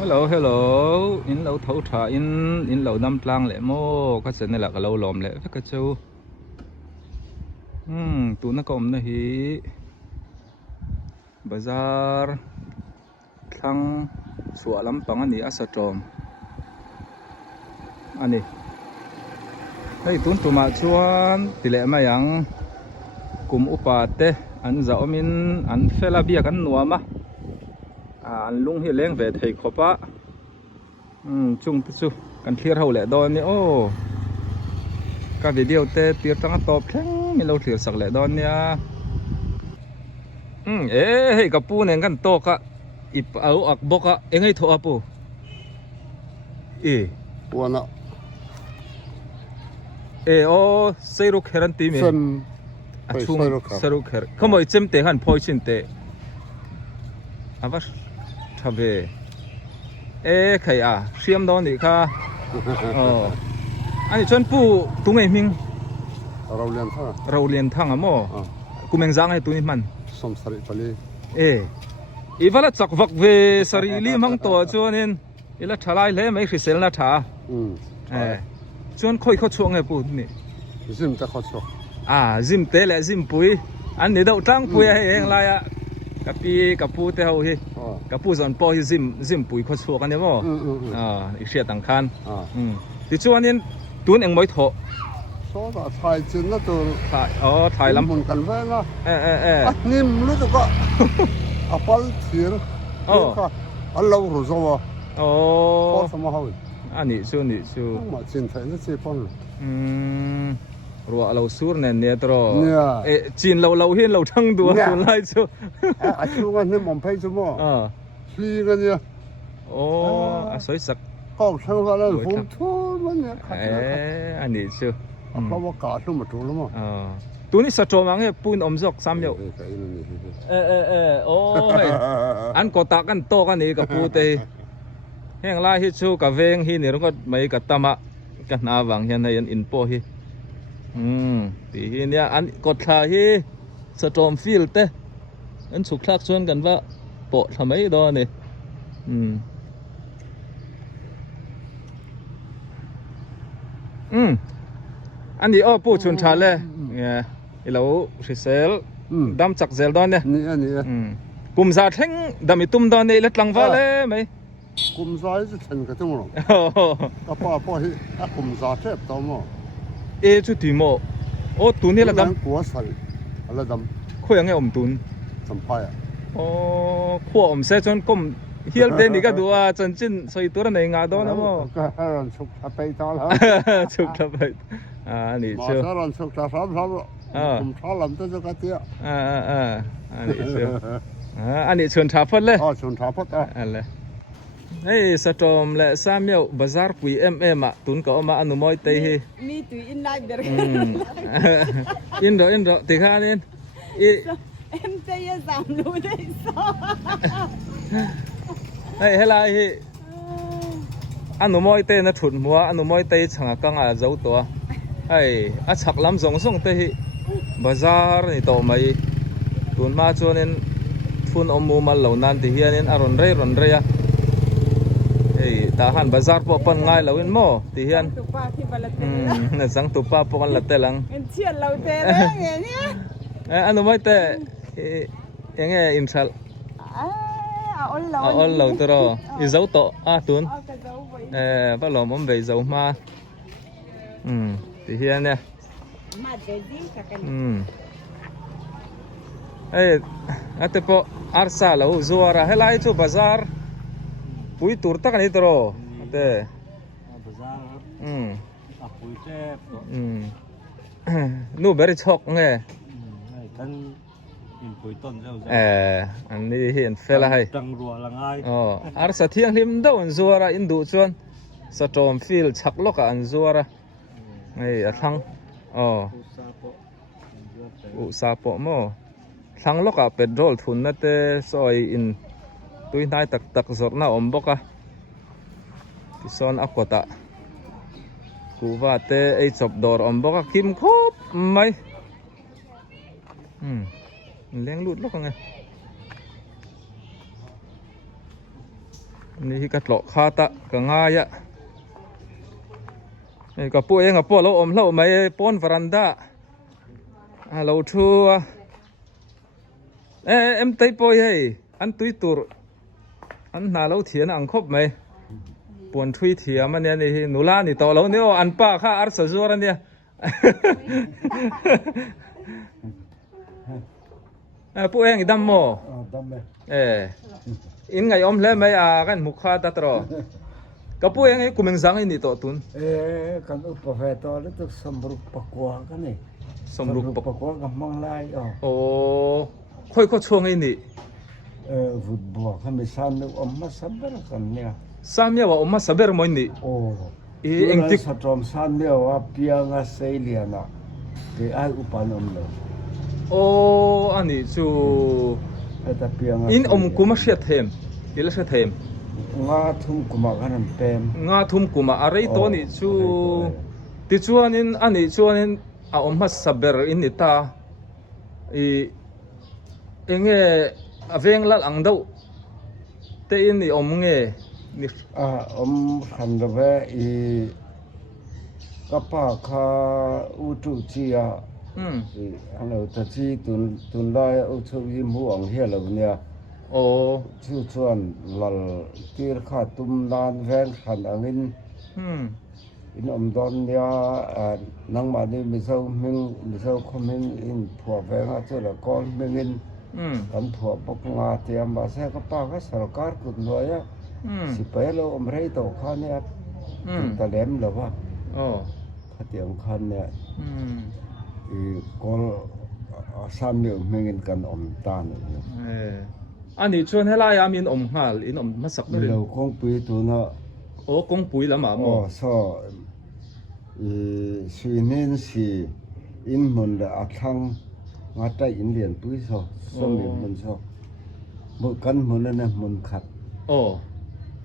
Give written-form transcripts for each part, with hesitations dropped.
hello in lâu thấu thả in lâu năm lang lệ mô cái chuyện này là cái lâu lòm lệ các cái châu tụi nó còn này hi bazar thang sủa lắm bằng anh đi asa trộm anh đi đây tụi mà chuan tỷ lệ mà yang cùng upate anh giàu min anh phê la bia kan nuama anh lung hi leng về thầy khopa chung tu kan clear hậu lệ đòn ni ô các video te tiệt tăng top theng mi lâu clear sak lệ đòn nia hey kapu neng kan to ka ip au ak boka engai tho apu wana o seru kheran ti me sen achung seru kher khamo chem te han poichin te awas thabe khai à xiêm đó thì kha anh chọn pu tung ngày mình rau liền thang à mò kumeng giang hay tuni man som sari pali ivala chak vak ve sari li mang to cho nên ila thalai le mai khisel na tha chọn khoi kho chuang ngai pu ni zim ta kho chok zim te le zim pui anh ni dau tang pui hay heng la ya kapu te hau hi kapu zon po hi zim pui kho chuak anh em mo ixia tang khan ti chuan in tun eng moi tho so da thai chin na tur thai lam mun kan ve na nim lu to ko apal thir ka allo ro zo wa ko sama hawi ani chu ma chin thai na che pon ruwa lo sur nen ne tro chin lo hin lo thang du sun lai chu a chu nga nim mom phai chu mo phi nga nia soi sak ko thang ga la phum thu man ne ani chu ko wa ka chu ma chu lo mo tu ni sa tro mang he pun om jok sam yo an ko ta kan to kan ni ka pu te heng lai hi chu ka veng hi ni ro ko mai ka tama ka na wang hian hai an in po hi thì hi nia an ko tha hi sa trom fil te an chuk thak chuan kan wa po thamai do ni anh đi pu chun tha le ilo risel dam chak zel don ne kum za theng dami tum don ne latlang wa le mai kum za is chen ka tum ro ka pa hi a kum za thep to mo chu ti mo o tu ni la dam ko sal ala dam khoi ang om tun sampai kho om se chon kom hial te ni ka duwa chan chin soi tur nei nga do na mo ka ran chuk apai ta la chuk ta bai ni chu ma ran chuk ta sam sam kum tha lam te ka tia ni chu ani chun tha phot le chun tha phot le hey satom le samyo bazar pui a tun ka oma anu moi te hi mi tu in live der in do ti kha nen em chơi giảm luôn đấy sao hey helai hi anu moi te na thun mua anu moi te changa kanga zo to hey a chak lam zong te hi bazar ni to mai tun ma chuanin phun omu mal lo nan ti hianin aron re ya ta han bazar po pan ngai lo in mo ti hian na sang tu pa po kan la te lang en chian lo te le nia anu mai te enge insal on lo to ro I dấu to tun ba lo mom ve dấu ma ti hian nè ate po arsa lo zuara helai chu bazar pui tur tak ani tro ate bazar pui che nu beri chok nge kan in pui ton zau an ni hian fela hai tang ruwa lang ai arsa thiang hlim do an zuara in du chuan sa tom fil chak loka an zuara ei a thang sa po mo thang loka petrol thun na te soi in tui nai tak zor na om boka ti son akota kuwa te ei chop dor om boka kim khop mai leng lut lok nge นี่ก็หลอกคาตะก็ง่ายอะนี่ก็ปูเองกับปูเราอมเราไม่ป้อนฟรันดาเราชัวเอ็มไตปอยให้อันตุยตุรอันนาเราเถียนอังคบไหมปวนทุยเถียมันเนี่ยนี่หนูล่านี่ต่อเราเนี่ยอันป้าข้าอัศจรรย์เนี่ยปูเองอีดำโมอินไงอมเล่ไม่กันมุขตาตรอกับปูเองไอ้กุมเองสังอินนี่ต่อตุนกันอุปเหตุแล้วต้องสมรุปปะกัวกันนี่สมรุปปะกัวกับมังไลโอ้ค่อยก็ช่วงไอ้นี่ฟุตบอลเขาไม่ซ้ำนึกอมมาสับเบอร์กันเนี่ยซ้ำเนี่ยว่าอมมาสับเบอร์มันนี่โอ้เอ็งติกสตรอมซ้ำเนี่ยว่าเปียงอาเซียนอ่ะที่ไอ้อุปนมเลยโอ้อันนี้จูอินอมกุมาเสียเทมอีละเสียเทมงาทุ่มกุมากันเต็มงาทุ่มกุมาอะไรตัวนี้จูที่ชวนนินอันนี้ชวนนินอมมาสับเบอร์อินนี่ตาเอ็งเวงลัดอังดาวแต่อินนี่อมเงนี่อมขันระเวกับปากข้าอุตุจีอาอันเราตัดจีตุนได้อุตุยิมหัวเฮียเราเนี่ยโอ้ชื่อชวนหลัลตีร์ขาตุมนานแวนขันอังอินอินอมดอนเนี่ยนังมาดีมิเซลคอมิงอินผัวแวงอาเจละก้อนมิงอินกันผัวปกงาเตียมบาเซ่กับปากสารการกุนด้วยสิไปเราอมไรต่อข้าเนี่ยตะเล็มหรือว่าข้าเตียงข้าเนี่ยก็สามเดือนไม่เงินกันอมตาเนี่ยอันนี้ชวนให้ลายามินอมหาลอินอมมาสักไม่เราคงปุยตัวน่ะโอ้คงปุยแล้วมาโม่ซอสุนินสีอินมันละอัทังมาใจอินเลียนปุยซอสมิมันซอบุกันมันนั่นนะมันขัดโอ้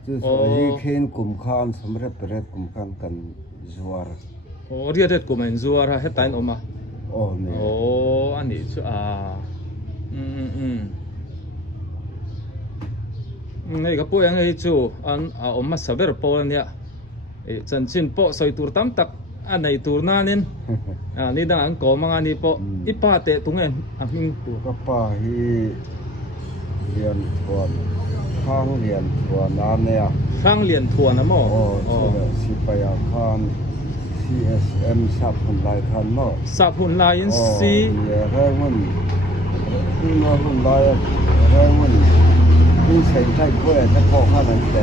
จู่ๆฮีเคนกุมขานสำเร็จเร็จกุมขานกันจวารโอ้เรียกกุมจวารให้ตายออกมาโอ้เนี่ยโอ้อันนี้ชัวนี่ก็พูดยังไงจูอันอมมาสับเบอร์ปอเนี่ยจันชินปอสอยตูร์ตั้มตักอันไหนตูร์นั่นนี่ดังอันก่อมังอันนี้ปออีป้าเตะตรงเงินอันหิงตัวก็ป้าฮีเรียนทวนข้างเรียนทวนอันเนี่ยข้างเรียนทวนนะมั้งโอ้สิไปอาคาร CSM สับหุ่นลายคันมั้งสับหุ่นลายอินซีแรงมันหุ่นลายแรงมันนี่ใส่ใช่กล้วยถ้าพอข้านั้นแต่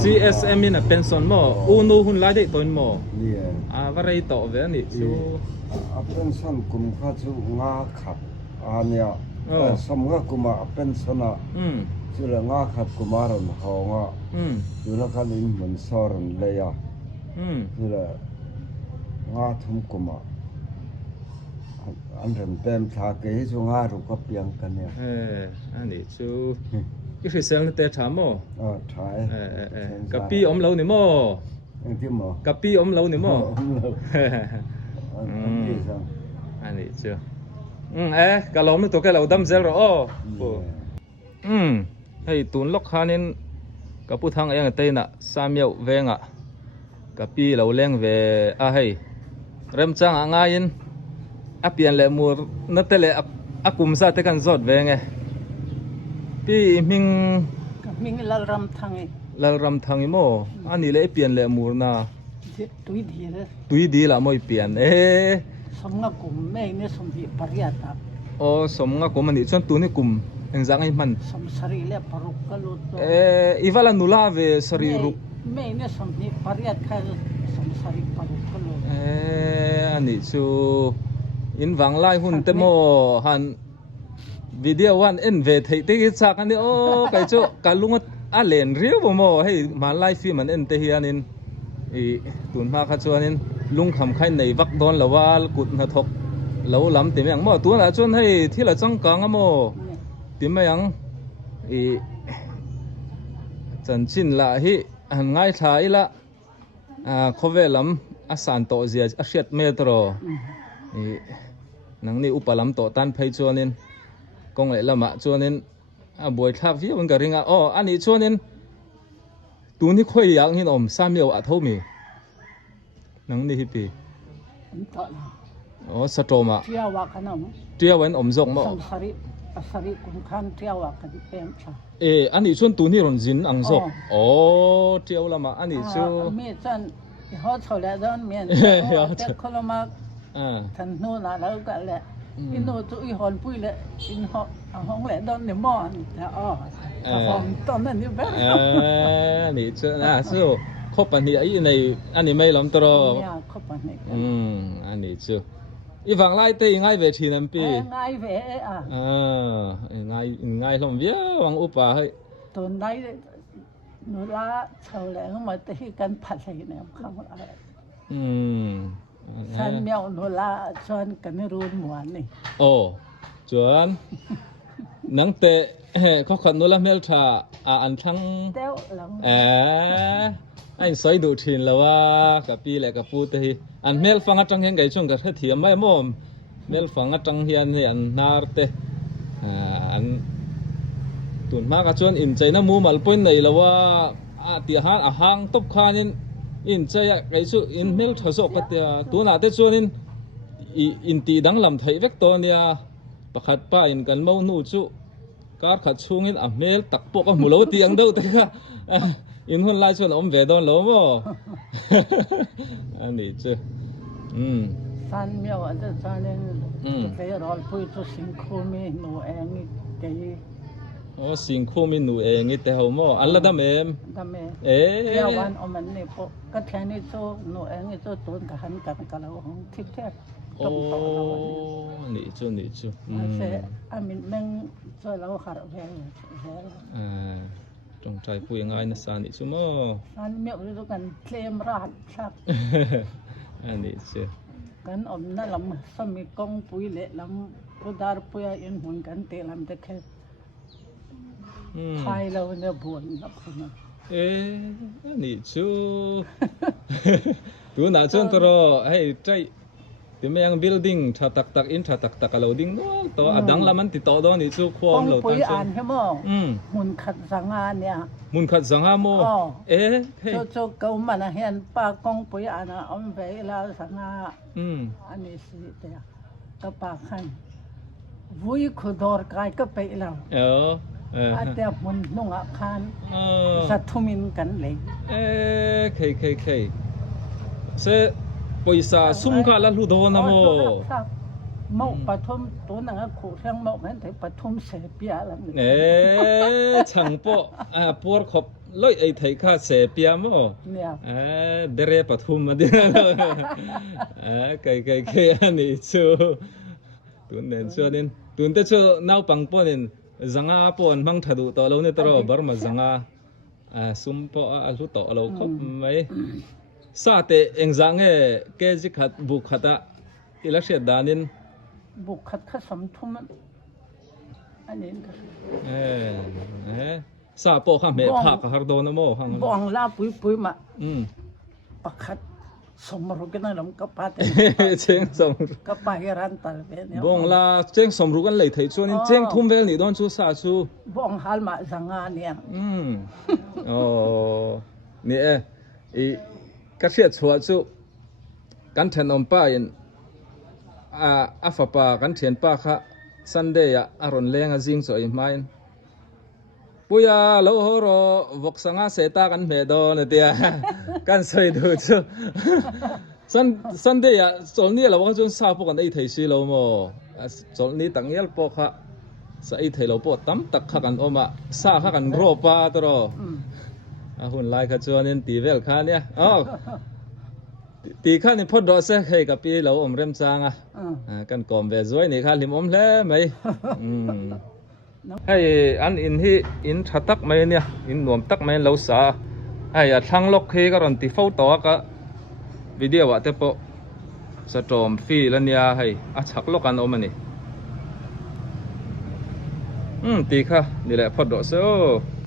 CSM นี่นะเป็นส่วนมั้งอูนูหุ่นลายได้ตัวมั้งว่าไรต่อเว้ยนี่ชูเป็นส่วนกลุ่มข้าชูงาขับอันเนี้ยสมกับกลุ่มเป็นส่วนชื่อเรื่องงาขับกลุ่มอะไรหงอยู่แล้วกันอินเหมือนสอร์นเลยอ่ะชื่อเรื่องงาทุ่มกลุ่มอันเริ่มเต็มทาเกยจูงารุกับเปียงกันเนี่ยอันนี้ชูก็คือเสียงเตะถามมั้งใช่กับปีอมเหลาเนี่ยมั้งที่มั้งกับปีอมเหลาเนี่ยมั้งอันนี้ชูก็เราไม่ตัวแกเราดำเซลล์ให้ตุนล็อกขานินกับผู้ทางยังเตยน่ะสามเยาเวงกับปีเราเลี้ยงเวให้เริ่มจังง่ายินเปลี่ยนเลยมูนั่นแต่เลยกุมซาเตกันสดเวงไงพี่มิงลารำทางอีโมอันนี้เลยเปลี่ยนเลยมูน่ะตุยดีละไม่เปลี่ยนสมงกุมแม่เนี่ยสมที่ปริยัติโอ้สมงกุมมันนี่ชนตัวนี่กุมเอ็งจังไอ้มันสมสรีเล่ปรุกกลุตอีว่าละนุลาเวสรีรุกแม่เนี่ยสมที่ปริยัติแค่สมสรีปรุกกลุตอันนี้ชูอินวังไล่หุ่นเตโมหันวิดีโอวันเอ็นเวทที่กิจสักอันนี้โอ้ไก่จูการลุงอ่ะเล่นเรียวบ่โมให้มาไล่ฟิมันเอ็นเตเฮียนินตุนมาขัดชวนินลุงคำไข่ในวักโดนละว่ากุดนาทกเหลาล้ำติมยังโมตัวละชวนให้ที่ละจังกังอะโมติมยังจันชินละฮิหันง่ายท้ายละเขาเวล้ำอาสานโตเสียอาเชียดเมตรนังนี่อุปล้ำโตตันไปชวนินกงไหลละมาชวนิน บวยทักที่มันก็ริงอ๋ออันนี้ช่วงนี้ตัวนี้ค่อยอยากเห็น3 เดียวเท่ามีนังนี่ฮิปปี้ Entah lah. อ๋อสตรอม Dia awak kena เจียววันส่งมั้ง sari sari kumkan dia awak kena pemca. อันนี้ส่วนตัวนี้รอนจินอังส่งอ๋อเจียวละมาอันนี้ชื่อ มีจันเขาเท่าไรตอนเมียนแต่คนละมาทันโน่นแล้วกันแหละอินโน่ตัวอีหอนปุ้ยแหละอินห้องแหละตอนเนี่ยมอนแต่อ๋อห้องตอนนั้นนี่แบบนี่เจ้าชื่อคบปันนี้ไอ้ในอันนี้ไม่ล้มตรอเนี่ยคบปันนี้อันนี้ชื่ออีฝั่งไล่เตยง่ายเวทีนั่นปีง่ายเวง่ายล้มเบี้ยวังอุปาให้ตัวไหนหนูละเท่าไรเขามาตีกันผัดอะไรเนี่ยเขาอะไรฉันเมียวหนูละชวนกันไม่รู้หมวนนี่โอ้จวนนังเตะเขาขันนูละเมลชาอันทั้งเต้าหลังไอ้สอยดูทินแล้วว่ากับปีแหละกับปูตีอันเมลฟังจังเฮงไก่ช่วงกับเทียมไม่มอมเมลฟังจังเฮียนเนี่ยอันนาร์เตอันตุนมากกับชวนอินใจน้ำมูมัลปุ่นเลยแล้วว่าตีหางหางตบขานินอินใจไก่ช่วอินเมลทศกัดตัวน่าเตชวนินอินตีดังลำไทยเวกตัวเนี่ยประคัดป้าอินกันเมาหนูจุการขัดช่วงอินเมลตักปกหมูเหลาตีอังเดียวแต่ก็อินคนไล่ชวนเวดอนเหลาบ่อันนี้จ้ะสันเมียวอันจะสันเนี่ยไปรอพูดตัวสิงคูมีหนูเองนี่เก๋อ๋อสิงคูมีหนูเองนี่แต่เขาบ่อันละดำเอ็มเที่ยววันมันนี่พวกก็แค่นี้โซ่หนูเองนี่โซ่ตุนกันกันเราของทิพย์แท้โอ้นี่จ้ะเสียมินมึงช่วยเราหาแรงจงใจพูดยังไงนะสานิชุโมสานเมียวรู้กันเคลมราดชักอันนี้เชื่อกันนั่นลำสมิกงปุยเละลำพุดาร์ปุยอินหุ่นกันเตลำเด็กไทยเราเนี่ยบวนนับคนอันนี้ชูตัวน่าชนตัวให้ใจที่ไม่ยัง building ถ้าตักอินถ้าตักเราดิ้งนู้ตัวดังละมันติดต่อตอนนี้ชูความเราตั้งใจอ่านใช่ไหมหุ่นขัดสังหารเนี่ยหุ่นขัดสังหารโมโจเก่ามันเห็นป้ากงปุยอ่านเอาไปแล้วสังหารอันนี้สิเดียก็ป้าขันวุ้ยขุดอร์กายก็ไปแล้วอาเดียมันนุ่งอาคารสัตว์ทุมินกันเลยเคเสปอยซาซุ่มกาลลูโดนะโมมกปฐมตัวนั้นขู่เรื่องมกนั้นแต่ปฐมเสพยาแล้วช่างปอปวดขบลอยไอ้ไทยข้าเสพยาโมเนี่ยเดเรปฐมมาดีนะเคอันนี้ชูตุนเดินชวนนินตุนเตชูน่าวปังปอนินจังอาปอนมังทัดูต่อเราเนี่ยตลอดบาร์มาจังอาซุ่มปออัลลุต่อเราครบไหมซาเตเองจังเกจิขัดบุกขัดอิเล็กเชดดานินบุกขัดขัดสมทุมอันนี้ซาโปข้ามเมฆผักฮาร์โดนโมข้างบองลาปุยมาปักขัดสมรู้กันนั่นก็ปัดเจ้งสมก็ไปร้านตัดเวเนี่ยบองลาเจ้งสมรู้กันเลยไทยชวนเจ้งทุ่มเวลนี่โดนชูซาชูบองฮัลมาสังานเนี่ยโอ้นี่อีก็เสียชัวชูกันเทนอมป้าอินอาฟป้ากันเทียนป้าค่ะซันเดียอารอนเลงจิงสวยไหมปุยาโลโหรอวกสังอาเสตากันเมดอนเดียกันสวยดูชูซันเดียส่วนนี้เราว่าจนซาพวกกันไอ้ไทยซีเราโมส่วนนี้ตั้งยัลปอกค่ะสไอ้ไทยเราปอตั้มตักขักันอมาซาขักันโรปาตรอหุ่นลายขจรนี่ตีเวลข้าเนี่ยตีข้านี่พอดอเสกให้กับปีเราเริ่มจางกันกอมเวซวยนี่ข้าลิมแล้วไหมให้อันอินที่อินชัดตักไหมเนี่ยอินหนวมตักไหมเราสาให้ทั้งล็อกให้ก็รันตีเฝ้าต่อก็วิดีโอว่าแต่พอสตอมฟีแล้วเนี่ยให้ชักล็อกกันออกมานี่ตีข้านี่แหละพอดอเสก